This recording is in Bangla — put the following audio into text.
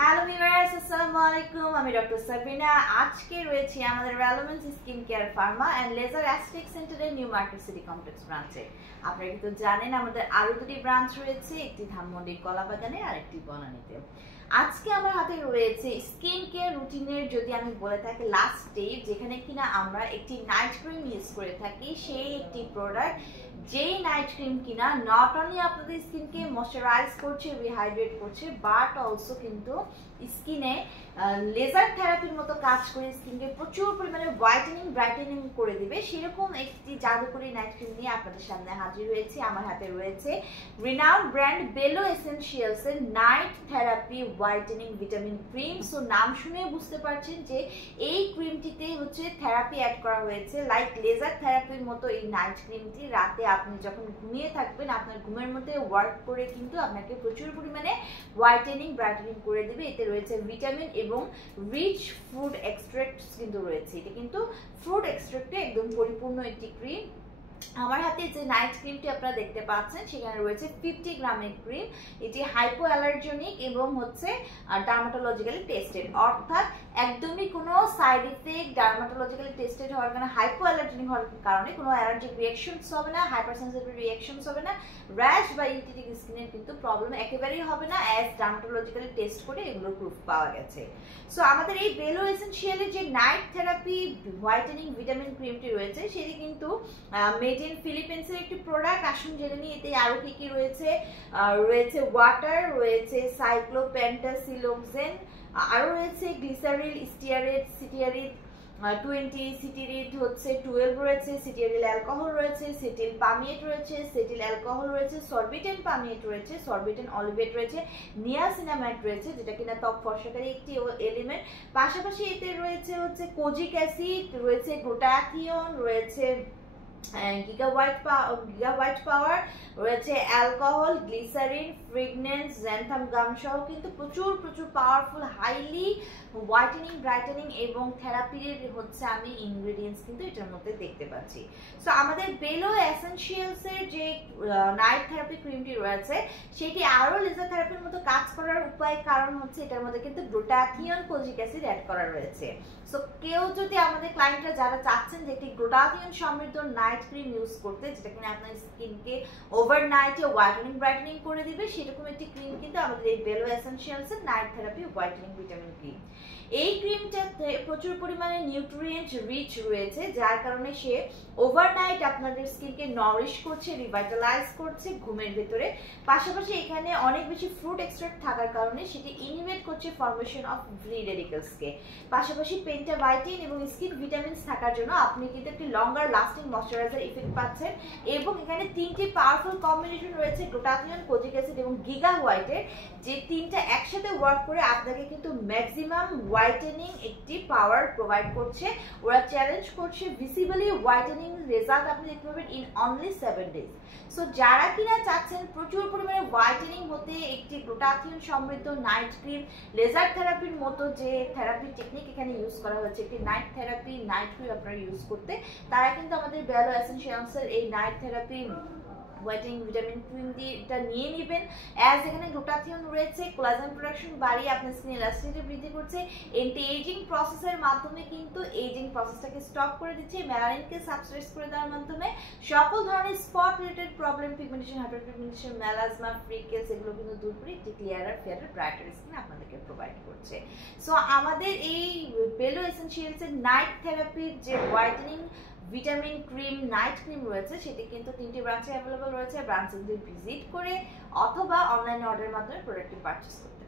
হ্যালো ভিউয়ার্স, আসসালামু আলাইকুম। আমি ডক্টর সাবিনা। আজকে রয়েছি আমাদের relevance skin care pharma and laser aesthetic সেন্টারের নিউ মার্কেট সিটি কমপ্লেক্স ব্রাঞ্চে। আপনারা কিন্তু জানেন আমাদের আরো দুটি ব্রাঞ্চ রয়েছে, একটি ধানমন্ডি কলাবাগানে আর একটি বনানীতে। আজকে আমার হাতে রয়েছে স্কিন কেয়ার রুটিনের, যদি আমি বলে থাকি লাস্ট স্টেজ, যেখানে কিনা আমরা একটি নাইট ক্রিম ইউজ করে থাকি, সেই একটি প্রোডাক্ট যেই নাইট ক্রিম কিনা নট অনলি আপনাদের স্কিনকে ময়শ্চারাইজ করছে, রিহাইড্রেট করছে, বাট অলসো কিন্তু স্কিনে লেজার থেরাপির মতো কাজ করে স্কিনকে প্রচুর পরিমাণে হোয়াইটেনিং ব্রাইটেনিং করে দিবে। সেরকম একটি জাদুকরি নাইট ক্রিম নিয়ে আপনাদের সামনে হাজির হয়েছে। আমার হাতে রয়েছে রিনাউন্ড ব্র্যান্ড বেলো এসেনশিয়ালস এর night therapy whitening vitamin cream. So নাম শুনে বুঝতে পারছেন যে এই ক্রিমটিতে হচ্ছে থেরাপি অ্যাড করা হয়েছে, লাইক লেজার থেরাপির মতো। এই নাইট ক্রিমটি রাতে আপনি যখন ঘুমিয়ে থাকবেন, আপনার ঘুমের মধ্যে ওয়ার্ক করে কিন্তু আপনাকে প্রচুর পরিমাণে হোয়াইটেনিং ব্রাইটেনিং করে দিবে। এতে রয়েছে ভিটামিন এবং রিচ ফুড এক্সট্রাক্টস কিন্তু রয়েছে। এটা কিন্তু ফুড এক্সট্রাক্টে একদম পরিপূর্ণ একটি ক্রিম। আমার হাতে যে নাইট ক্রিমটি আপনারা দেখতে পাচ্ছেন, সেখানে রয়েছে 50 গ্রামের ক্রিম। এটি হাইপো অ্যালার্জেনিক এবং হচ্ছে ডার্মাটোলজিক্যালি টেস্টেড, অর্থাৎ একদমই কোনো সাইড ইফেক্ট, ডার্মাটোলজিক্যালি টেস্টেড হওয়ার কারণে, হাইপো অ্যালার্জেনিক হওয়ার কারণে কোনো অ্যালার্জিক রিয়াকশনস হবে না, হাইপার সেনসিটিভ রিয়াকশনস হবে না, র্যাশ বা ইরিটেটিং স্কিনের কিন্তু প্রবলেম একেবারেই হবে না, অ্যাজ ডার্মাটোলজিক্যালি টেস্ট করে এগুলো প্রুফ পাওয়া গেছে। সো আমাদের এই বেলো এসেনশিয়ালের যে নাইট থেরাপি হোয়াইটেনিং ভিটামিন ক্রিমটি রয়েছে, সেটি কিন্তু মেড ইন ফিলিপিন্সের একটি প্রোডাক্ট। আসুন জেনে নিই এতে আরো কি কি রয়েছে। রয়েছে ওয়াটার, রয়েছে সাইক্লোপেন্টাসিলোক্সেন, আরো রয়েছে গ্লিসারিল, স্টিয়ারিড, সিটিয়ারিড 20, সিটিরিড হচ্ছে 12 রয়েছে, সিটিয়ারিল অ্যালকোহল রয়েছে, সিটিল পামিয়েট রয়েছে, সিটিল অ্যালকোহল রয়েছে, সরবিটেন পামিয়েট রয়েছে, সরবিটেন অলিভেট রয়েছে, নিয়াসিনামাইড রয়েছে, যেটা কিনা ত্বক ফর্সাকারী একটি এলিমেন্ট। পাশাপাশি এতে রয়েছে হচ্ছে কোজিক অ্যাসিড, রয়েছে গ্লুটাথিয়ন, রয়েছে গিগা হোয়াইট পাওয়ার, রয়েছে অ্যালকোহল, গ্লিসারিন, ফ্রেগনেন্স, জ্যান্থাম গাম সহ কিন্তু প্রচুর পাওয়ারফুল, হাইলি হোয়াইটেনিং ব্রাইটেনিং এবং থেরাপির হচ্ছে আমি ইনগ্রেডিয়েন্টস কিন্তু এটার মধ্যে দেখতে পাচ্ছি। সো আমাদের বেলো এসেনশিয়ালস এর যে নাইট থেরাপি ক্রিমটি রয়েছে, সেটি আরো লেজার থেরাপির মতো কাজ করার উপায়, কারণ হচ্ছে এটার মধ্যে কিন্তু গ্লুটাথিয়ন কোজিক অ্যাসিড অ্যাড করা রয়েছে। সো কেউ যদি, আমাদের ক্লায়েন্টরা যারা চাচ্ছেন যে একটি গ্লুটাথিয়ন সমৃদ্ধ নাইট ক্রিম ইউজ করতে, যেটা কিনা আপনার স্কিনকে ওভারনাইটে হোয়াইটেনিং ব্রাইটেনিং করে দিবে, সেরকম একটি ক্রিম কিন্তু আমাদের এই বেলো এসেনশিয়ালস এর night therapy whitening vitamin cream. এই ক্রিমটাতে প্রচুর পরিমাণে নিউট্রিয়েন্ট রিচ রয়েছে, যার কারণে সে ওভারনাইট আপনাদের স্কিনকে নারিশ করছে, রিভাইটালাইজ করছে ঘুমের ভেতরে। পাশাপাশি এখানে অনেক বেশি ফ্রুট এক্সট্রাক্ট থাকার কারণে সেটি ইনহিবিট করছে ফর্মেশন অফ ফ্রি রেডিক্যালসকে। পাশাপাশি পেন্টাভাইটিন এবং স্কিন ভিটামিনস থাকার জন্য আপনি কিন্তু একটি লঙ্গার লাস্টিং ময়শ্চারাইজার ইফেক্ট পাচ্ছেন। এবং এখানে তিনটি পাওয়ারফুল কম্বিনেশন রয়েছে গ্লুটাথিয়ন, কোজিক অ্যাসিড এবং গিগা হোয়াইটের, যে তিনটা একসাথে ওয়ার্ক করে আপনাকে কিন্তু ম্যাক্সিমাম হোয়াইটেনিং একটি পাওয়ার প্রোভাইড করছে। ওরা চ্যালেঞ্জ করছে ভিজিবলি হোয়াইটেনিং রেজাল্ট আপনি দেখতে পাবেন ইন অনলি 7 ডেজ। সো যারা কিনা চাচ্ছেন প্রচুর পরিমাণে হোয়াইটেনিং হতে, একটি গ্লুটাথিয়ন সমৃদ্ধ নাইট ক্রিম, লেজার থেরাপির মতো যে থেরাপি টেকনিক এখানে ইউজ করা হচ্ছে, একটি নাইট থেরাপি নাইট ক্রিম আপনারা ইউজ করতে, তারা কিন্তু আমাদের বেলো এসেনশিয়ালস এর এই night therapy whitening vitamin cream দিয়ে এটা নিয়ে নেবেন। অ্যাজ এখানে গ্লুটাথিয়ন রয়েছে, কোলাজেন প্রোডাকশন বাড়িয়ে আপনার স্কিন ইলাস্টিসিটি বৃদ্ধি করছে, এন্টি এজিং প্রসেসের মাধ্যমে কিন্তু এজিং প্রসেসটাকে স্টপ করে দিচ্ছে, মেলানিনকে সাবস্ট্রেস করে দেওয়ার মাধ্যমে সকল ধরনের spot related problem, pigmentation, hyperpigmentation, melasma, freckles, এগুলো কিন্তু দূর করে একটি ক্লিয়ারার ফেয়ারার ব্রাইটার স্কিন আপনাদেরকে প্রোভাইড করছে। সো আমাদের এই বেলো এসেনশিয়ালস এর নাইট থেরাপির যে whitening vitamin cream night cream রয়েছে, সেটি কিন্তু 3টি ব্রাঞ্চে অ্যাভেলেবল রয়েছে। ব্রাঞ্চে ভিজিট করে অথবা অনলাইন অর্ডারের মাধ্যমে প্রোডাক্টটি পারচেস করতে